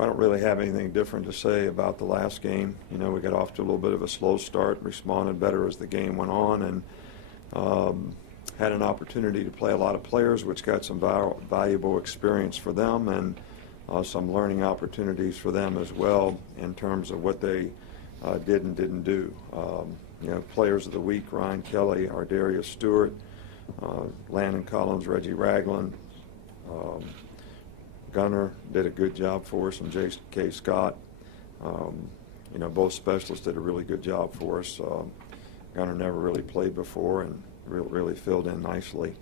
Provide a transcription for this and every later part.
I don't really have anything different to say about the last game. You know, we got off to a little bit of a slow start, responded better as the game went on, and had an opportunity to play a lot of players, which got some valuable experience for them, and some learning opportunities for them as well in terms of what they did and didn't do. You know, players of the week: Ryan Kelly, Ardarius Stewart, Landon Collins, Reggie Ragland. Gunner did a good job for us, and J.K. Scott. You know, both specialists did a really good job for us. Gunner never really played before and really filled in nicely.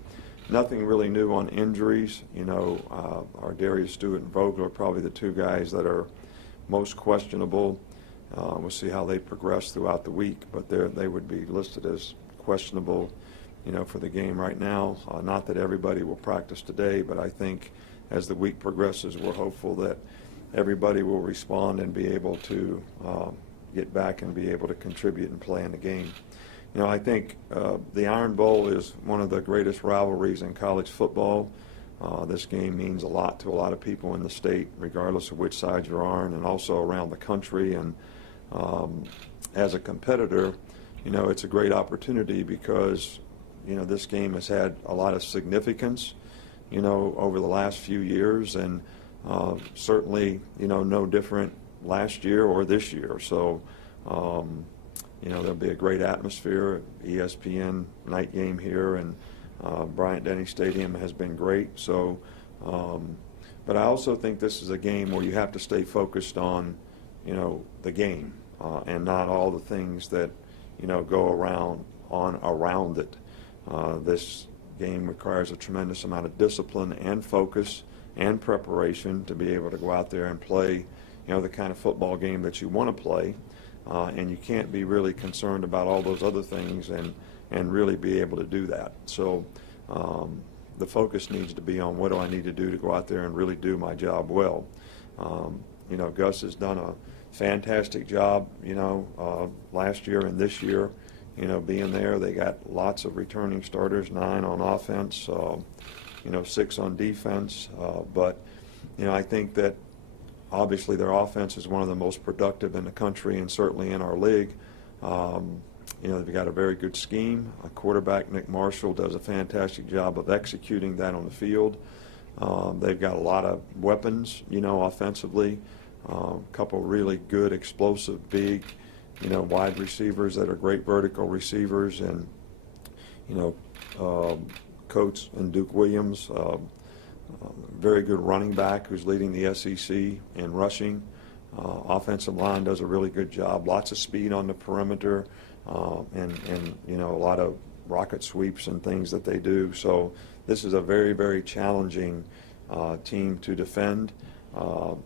Nothing really new on injuries. You know, Ardarius Stewart and Vogel are probably the two guys that are most questionable. We'll see how they progress throughout the week, but they would be listed as questionable, you know, for the game right now. Not that everybody will practice today, but I think as the week progresses, we're hopeful that everybody will respond and be able to get back and be able to contribute and play in the game. You know, I think the Iron Bowl is one of the greatest rivalries in college football. This game means a lot to a lot of people in the state, regardless of which side you're on, and also around the country. And as a competitor, you know, it's a great opportunity because, you know, this game has had a lot of significance, you know, over the last few years, and certainly, you know, no different last year or this year. So, you know, there'll be a great atmosphere. ESPN night game here, and Bryant-Denny Stadium has been great. So, but I also think this is a game where you have to stay focused on, you know, the game and not all the things that, you know, go around it. This game requires a tremendous amount of discipline and focus and preparation to be able to go out there and play, you know, the kind of football game that you want to play. And you can't be really concerned about all those other things and really be able to do that. So the focus needs to be on what do I need to do to go out there and really do my job well. You know, Gus has done a fantastic job, you know, last year and this year, you know, being there. They got lots of returning starters, 9 on offense, you know, 6 on defense. But, you know, I think that obviously their offense is one of the most productive in the country and certainly in our league. You know, they've got a very good scheme. Quarterback Nick Marshall does a fantastic job of executing that on the field. They've got a lot of weapons, you know, offensively. A couple really good, explosive, big, you know, wide receivers that are great vertical receivers, and, you know, Coates and Duke Williams, very good running back who's leading the SEC in rushing. Offensive line does a really good job. Lots of speed on the perimeter, and you know, a lot of rocket sweeps and things that they do. So this is a very, very challenging team to defend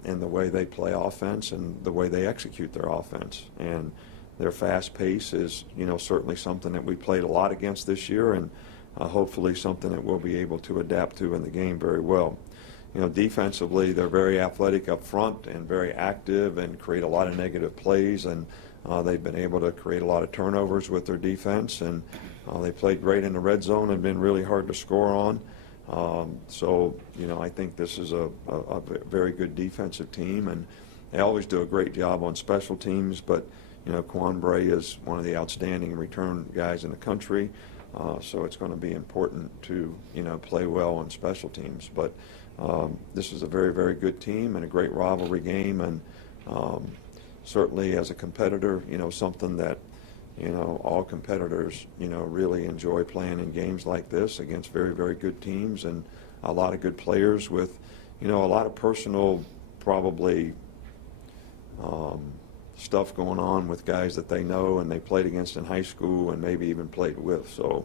in the way they play offense and the way they execute their offense. And their fast pace is, you know, certainly something that we played a lot against this year, and hopefully something that we'll be able to adapt to in the game very well. You know, defensively, they're very athletic up front and very active and create a lot of negative plays, and they've been able to create a lot of turnovers with their defense, and they played great in the red zone and been really hard to score on. So, you know, I think this is a very good defensive team, and they always do a great job on special teams, but, you know, Quan Bray is one of the outstanding return guys in the country, so it's going to be important to, you know, play well on special teams. But this is a very, very good team and a great rivalry game, and certainly as a competitor, you know, something that, you know, all competitors, you know, really enjoy playing in games like this against very, very good teams and a lot of good players with, you know, a lot of personal, probably, stuff going on with guys that they know and they played against in high school and maybe even played with. So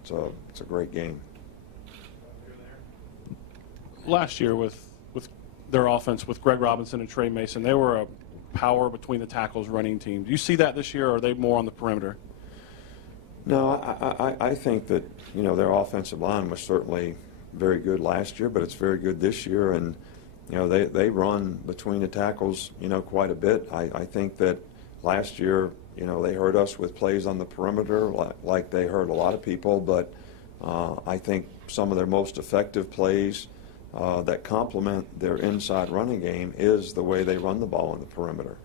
it's a great game. Last year with their offense, with Greg Robinson and Trey Mason, they were a power between the tackles running team. Do you see that this year, or are they more on the perimeter? No, I think that, you know, their offensive line was certainly very good last year, but it's very good this year, and, you know, they run between the tackles, you know, quite a bit. I think that last year, you know, they hurt us with plays on the perimeter like they hurt a lot of people, but I think some of their most effective plays that complement their inside running game is the way they run the ball in the perimeter.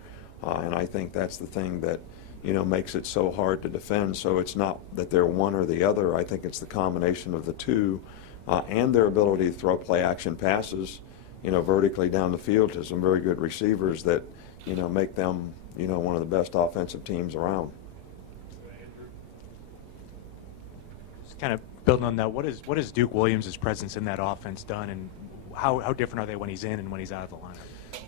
And I think that's the thing that, makes it so hard to defend. So it's not that they're one or the other. I think it's the combination of the two and their ability to throw play-action passes, vertically down the field to some very good receivers that, make them, one of the best offensive teams around. Just kind of building on that, what is Duke Williams' presence in that offense done, and how different are they when he's in and when he's out of the lineup?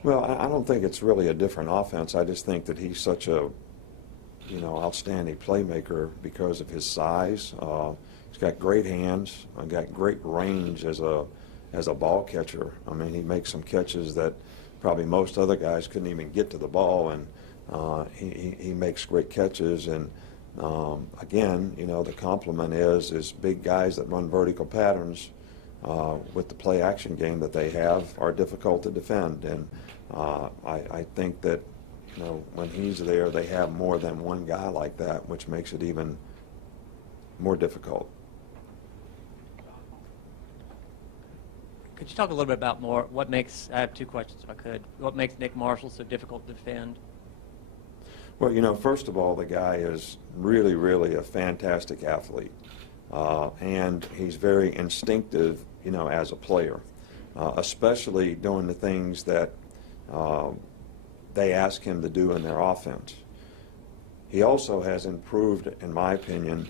Well, I don't think it's really a different offense. I just think that he's such a, outstanding playmaker because of his size. He's got great hands, got great range as a ball catcher. I mean, he makes some catches that probably most other guys couldn't even get to the ball, and he makes great catches. And again, the compliment is big guys that run vertical patterns with the play action game that they have are difficult to defend. And I think that when he's there, they have more than one guy like that, which makes it even more difficult. Could you talk a little bit about what makes, I have two questions if I could, what makes Nick Marshall so difficult to defend? Well, first of all, the guy is really, really a fantastic athlete. And he's very instinctive, as a player, especially doing the things that they ask him to do in their offense. He also has improved, in my opinion,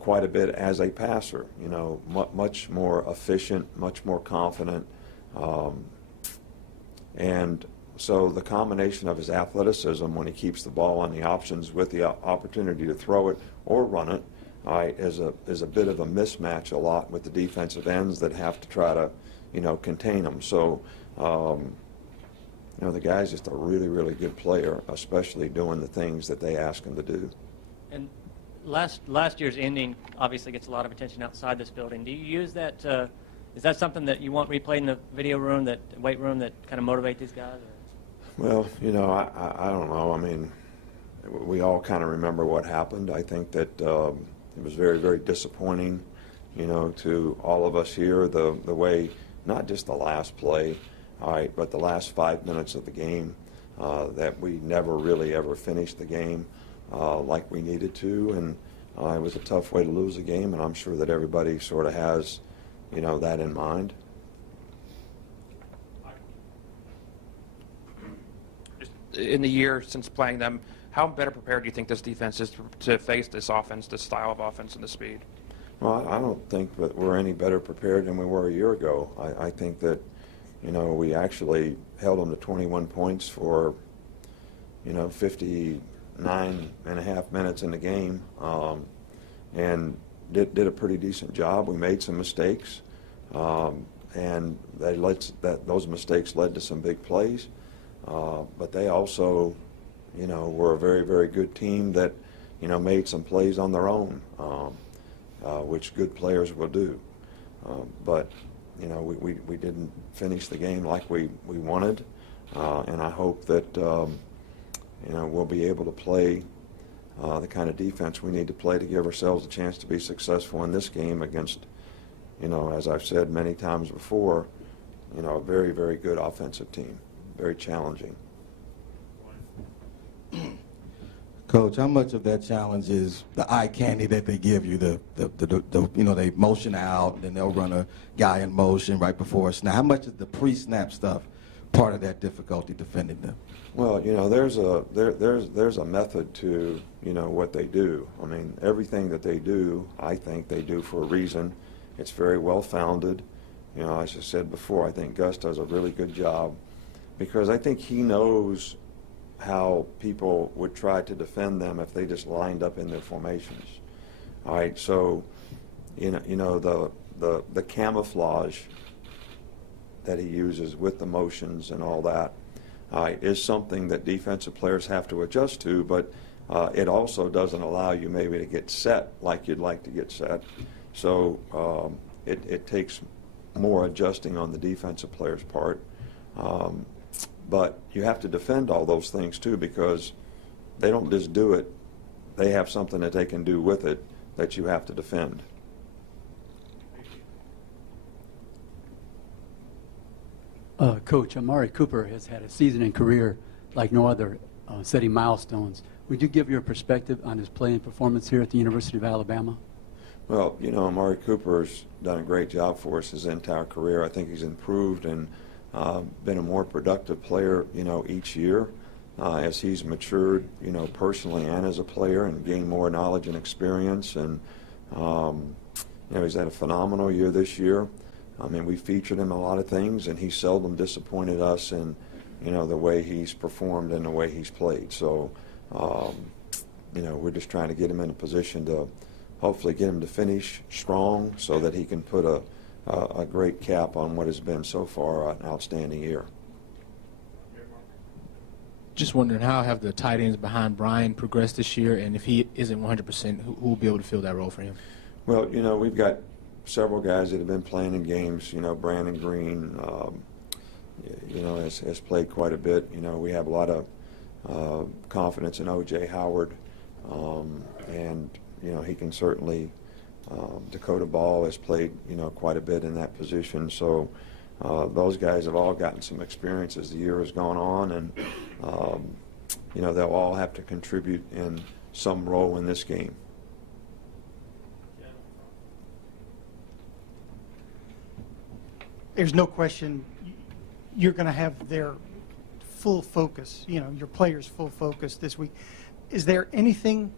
quite a bit as a passer, much more efficient, much more confident. And so the combination of his athleticism when he keeps the ball on the options with the opportunity to throw it or run it is a bit of a mismatch a lot with the defensive ends that have to try to, contain him. So, the guy's just a really, really good player, especially doing the things that they ask him to do. And last year's ending obviously gets a lot of attention outside this building. Do you use that? Is that something that you want replayed in the video room, that weight room, that kind of motivate these guys? Or? Well, I don't know. I mean, we all kind of remember what happened. I think that it was very, very disappointing, to all of us here, the way, not just the last play, but the last 5 minutes of the game, that we never really ever finished the game like we needed to, and it was a tough way to lose a game, and I'm sure that everybody sort of has, that in mind. In the year since playing them, how better prepared do you think this defense is to face this offense, this style of offense, and the speed? Well, I don't think that we're any better prepared than we were a year ago. I think that, we actually held them to 21 points for, 59 and a half minutes in the game, and did a pretty decent job. We made some mistakes, and those mistakes led to some big plays. But they also, were a very, very good team that, made some plays on their own, which good players will do. But, we didn't finish the game like we wanted, and I hope that, we'll be able to play the kind of defense we need to play to give ourselves a chance to be successful in this game against, as I've said many times before, a very, very good offensive team, very challenging. Coach, how much of that challenge is the eye candy that they give you? They motion out, and they'll run a guy in motion right before a snap. How much is the pre-snap stuff part of that difficulty defending them? Well, there's a method to what they do. I mean, everything that they do, I think they do for a reason. It's very well founded. As I said before, I think Gus does a really good job because I think he knows how people would try to defend them if they just lined up in their formations. All right, so the camouflage that he uses with the motions and all that is something that defensive players have to adjust to, but it also doesn't allow you maybe to get set like you'd like to get set. So it takes more adjusting on the defensive player's part. But you have to defend all those things too, because they don't just do it. They have something that they can do with it that you have to defend. Coach, Amari Cooper has had a seasoning career like no other, setting milestones. Would you give your perspective on his play and performance here at the University of Alabama? Well, you know, Amari Cooper's done a great job for us his entire career. I think he's improved and been a more productive player, you know, each year as he's matured, you know, personally and as a player and gained more knowledge and experience. And, you know, he's had a phenomenal year this year. I mean, we featured him in a lot of things, and he seldom disappointed us in, you know, the way he's performed and the way he's played. So, you know, we're just trying to get him in a position to hopefully get him to finish strong so that he can put a great cap on what has been so far an outstanding year. Just wondering, how have the tight ends behind Brian progressed this year, and if he isn't 100%, who will be able to fill that role for him? Well, you know, we've got several guys that have been playing in games. You know, Brandon Green, you know, has played quite a bit. You know, we have a lot of confidence in O.J. Howard, and, you know, he can certainly, Dakota Ball has played, you know, quite a bit in that position. So those guys have all gotten some experience as the year has gone on, and, you know, they'll all have to contribute in some role in this game. There's no question you're going to have their full focus, you know, your players' full focus this week. Is there anything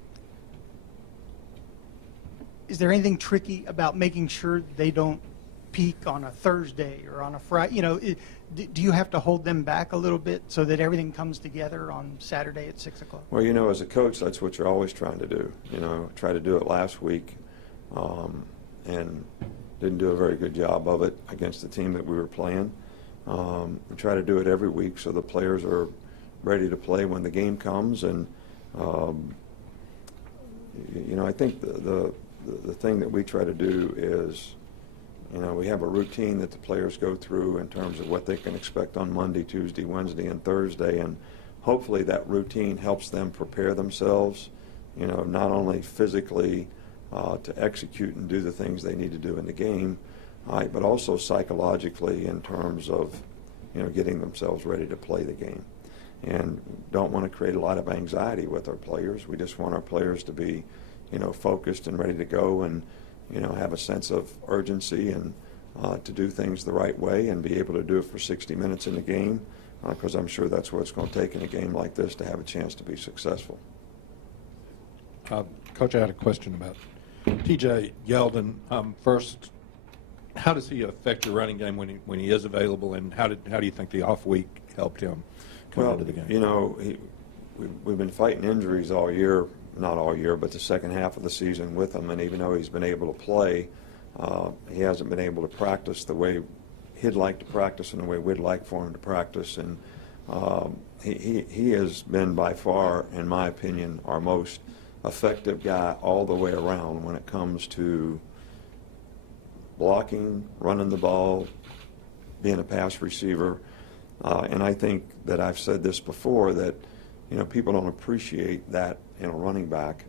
tricky about making sure they don't peak on a Thursday or on a Friday? You know, do you have to hold them back a little bit so that everything comes together on Saturday at 6 o'clock? Well, you know, as a coach, that's what you're always trying to do. You know, try to do it last week, and didn't do a very good job of it against the team that we were playing. We try to do it every week so the players are ready to play when the game comes. And you know, I think the thing that we try to do is, you know, we have a routine that the players go through in terms of what they can expect on Monday, Tuesday, Wednesday, and Thursday, and hopefully that routine helps them prepare themselves, you know, not only physically to execute and do the things they need to do in the game, but also psychologically in terms of, you know, getting themselves ready to play the game. And don't want to create a lot of anxiety with our players. We just want our players to be, you know, focused and ready to go, and, you know, have a sense of urgency and to do things the right way and be able to do it for 60 minutes in the game, because I'm sure that's what it's going to take in a game like this to have a chance to be successful. Coach, I had a question about T.J. Yeldon. First, how does he affect your running game when he is available, and how do you think the off week helped him come into the game? You know, we've been fighting injuries all year, not all year, but the second half of the season with him, and even though he's been able to play, he hasn't been able to practice the way he'd like to practice and the way we'd like for him to practice. And he has been by far, in my opinion, our most effective guy all the way around when it comes to blocking, running the ball, being a pass receiver. And I think that I've said this before, that, you know, people don't appreciate that in a running back,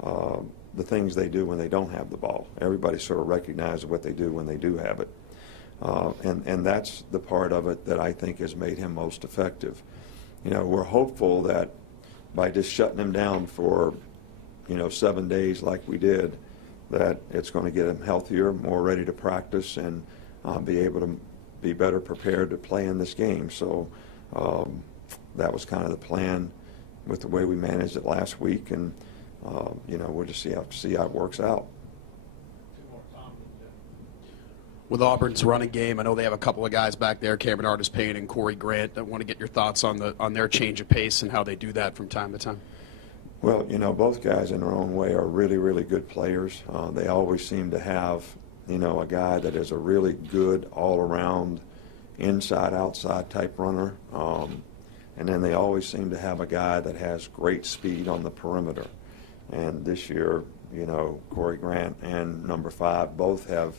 the things they do when they don't have the ball. Everybody sort of recognizes what they do when they do have it. And that's the part of it that I think has made him most effective. You know, we're hopeful that by just shutting him down for, you know, 7 days like we did, that it's going to get him healthier, more ready to practice, and be able to be better prepared to play in this game. So that was kind of the plan with the way we managed it last week, and you know, we'll just see how it works out. With Auburn's running game, I know they have a couple of guys back there, Cameron Artis-Payne and Corey Grant. I want to get your thoughts on their change of pace and how they do that from time to time. Well, you know, both guys in their own way are really, really good players. They always seem to have, you know, a guy that is a really good all-around, inside-outside type runner. And then they always seem to have a guy that has great speed on the perimeter. And this year, you know, Corey Grant and number 5 both have,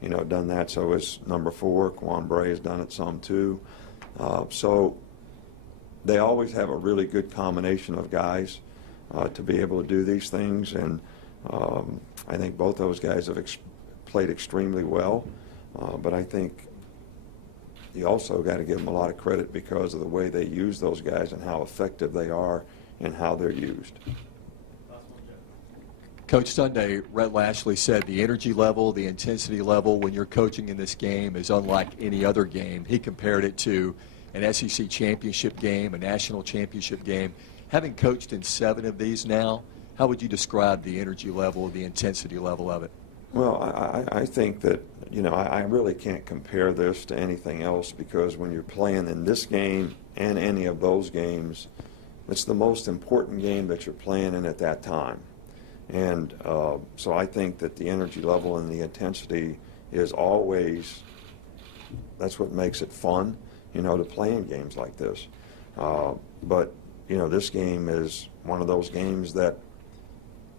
you know, done that. So is number 4, Quan Bray, has done it some too. So they always have a really good combination of guys to be able to do these things. And I think both those guys have played extremely well. But I think, you also got to give them a lot of credit because of the way they use those guys and how effective they are and how they're used. Coach, Sunday, Rhett Lashley said the energy level, the intensity level when you're coaching in this game is unlike any other game. He compared it to an SEC championship game, a national championship game. Having coached in 7 of these now, how would you describe the energy level, the intensity level of it? Well, I think that, I really can't compare this to anything else because when you're playing in this game and any of those games, it's the most important game that you're playing in at that time. And so I think that the energy level and the intensity is always, that's what makes it fun, to play in games like this. But, this game is one of those games that,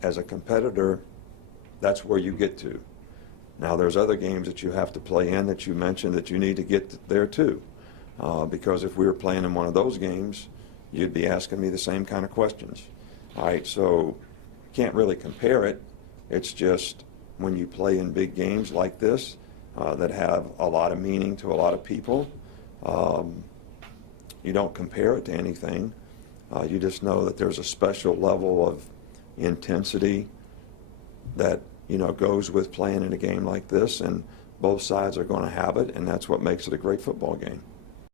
as a competitor, that's where you get to. Now, there's other games that you have to play in that you mentioned that you need to get there too. Because if we were playing in one of those games, you'd be asking me the same kind of questions. All right, so can't really compare it. It's just when you play in big games like this that have a lot of meaning to a lot of people, you don't compare it to anything. You just know that there's a special level of intensity that goes with playing in a game like this, and both sides are going to have it, and that's what makes it a great football game.